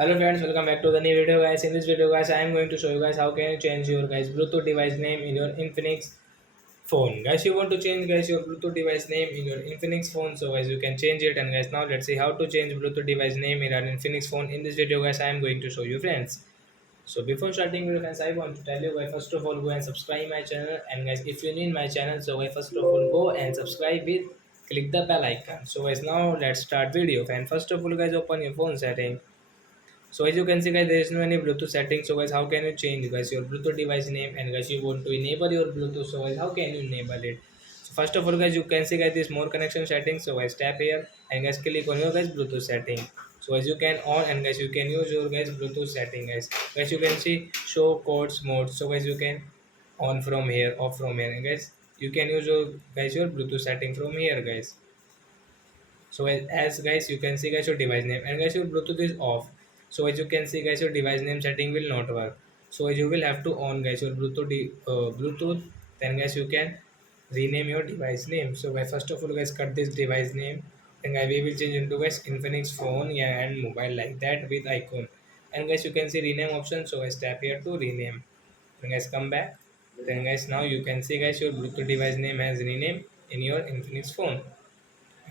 Hello friends, welcome back to the new video guys. In this video guys, I am going to show you guys how can you change your guys Bluetooth device name in your Infinix phone. Guys, you want to change guys your Bluetooth device name in your Infinix phone, so guys you can change it. And guys, now let's see how to change Bluetooth device name in an Infinix phone. In this video guys, I am going to show you friends. So before starting video guys, I want to tell you guys first of all go and subscribe my channel. And guys, if you're new in my channel, so guys first of all go and subscribe with click the bell icon. So guys, now let's start video. And first of all guys, open your phone setting. So as you can see guys, there is no any Bluetooth setting. So guys, how can you change guys your Bluetooth device name? And guys, you want to enable your Bluetooth. So guys, how can you enable it? So first of all guys, you can see guys this more connection settings. So guys, tap here and guys click on your guys Bluetooth setting. So as you can on and guys, you can use your guys Bluetooth setting guys. Guys, you can see show codes mode. So guys, you can on from here, off from here, and guys, you can use your guys your Bluetooth setting from here guys. So as guys you can see guys your device name and guys your Bluetooth is off. So as you can see guys your device name setting will not work. So as you will have to on guys your Bluetooth. Then guys you can rename your device name. So guys first of all guys cut this device name. Then guys we will change into guys Infinix phone, yeah, and mobile like that with icon. And guys you can see rename option. So guys tap here to rename. Then guys come back. Then guys now you can see guys your Bluetooth device name has renamed in your Infinix phone.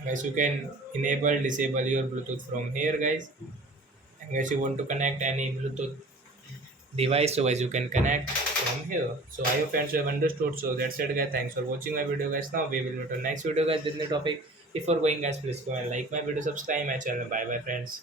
Guys, you can enable disable your Bluetooth from here guys. And guys, you want to connect any Bluetooth device, so guys you can connect from here. So I hope friends you have understood. So that's it guys, thanks for watching my video guys. Now we will meet on next video guys with new topic. Before going guys, please go and like my video, subscribe my channel. Bye bye friends.